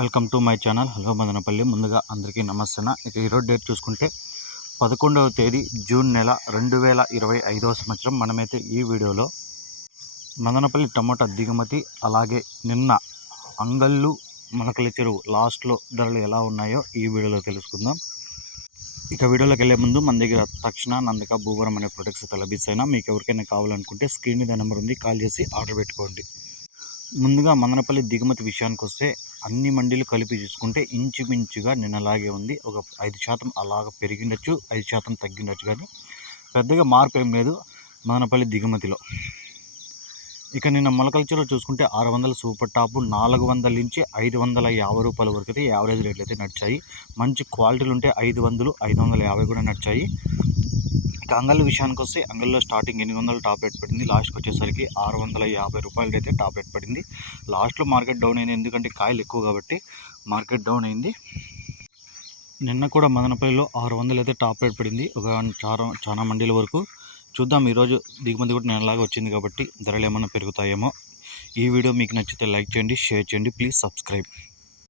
Welcome to my channel. Hello Madanapalle. ముందుగా అందరికీ నమస్తే ఇక ఈరోజు డేట్ చూసుకుంటే పదకొండవ తేదీ జూన్ నెల రెండు వేల ఇరవై ఐదవ సంవత్సరం. మనమైతే ఈ వీడియోలో మదనపల్లి టమోటా దిగుమతి అలాగే నిన్న అంగళ్ళు మొలకల చెరువు లాస్ట్లో ధరలు ఎలా ఉన్నాయో ఈ వీడియోలో తెలుసుకుందాం. ఇక వీడియోలోకి వెళ్ళే ముందు మన దగ్గర తక్షణ నందక భూవరం అనే ప్రొడక్ట్స్ అయితే లభిస్తాయినా మీకు ఎవరికైనా కావాలనుకుంటే స్క్రీన్ మీద నెంబర్ ఉంది. కాల్ చేసి ఆర్డర్ పెట్టుకోండి. ముందుగా మదనపల్లి దిగుమతి విషయానికి వస్తే అన్ని మండీలు కలిపి చూసుకుంటే ఇంచుమించుగా నిన్నలాగే ఉంది. ఒక ఐదు శాతం అలాగ పెరిగిండొచ్చు ఐదు శాతం తగ్గిండొచ్చు కానీ పెద్దగా మార్పు ఏం లేదు మదనపల్లి దిగుమతిలో. ఇక నిన్న మొలకల్చర్లో చూసుకుంటే ఆరు వందల సూపర్ టాప్ నాలుగు వందల నుంచి ఐదు వందల యాభై రూపాయల వరకు అయితే యావరేజ్ రేట్లు అయితే నడిచాయి. మంచి క్వాలిటీలు ఉంటే ఐదు వందలు ఐదు వందల యాభై కూడా నడిచాయి. ఇక విషయానికి వస్తే అంగల్లో స్టార్టింగ్ ఎనిమిది వందలు టాబ్లెట్ పడింది. లాస్ట్కి వచ్చేసరికి ఆరు వందల యాభై రూపాయలకి అయితే టాబ్లెట్ పడింది. లాస్ట్లో మార్కెట్ డౌన్ అయింది. ఎందుకంటే కాయలు ఎక్కువ కాబట్టి మార్కెట్ డౌన్ అయింది. నిన్న కూడా మదనపల్లిలో ఆరు వందలు అయితే టాప్ రేట్ పడింది. ఒక చాలా చాలా మండీల వరకు చూద్దాం. ఈరోజు దిగుమతి కూడా నేనలాగా వచ్చింది కాబట్టి ధరలు ఏమైనా పెరుగుతాయేమో. ఈ వీడియో మీకు నచ్చితే లైక్ చేయండి షేర్ చేయండి. Please subscribe.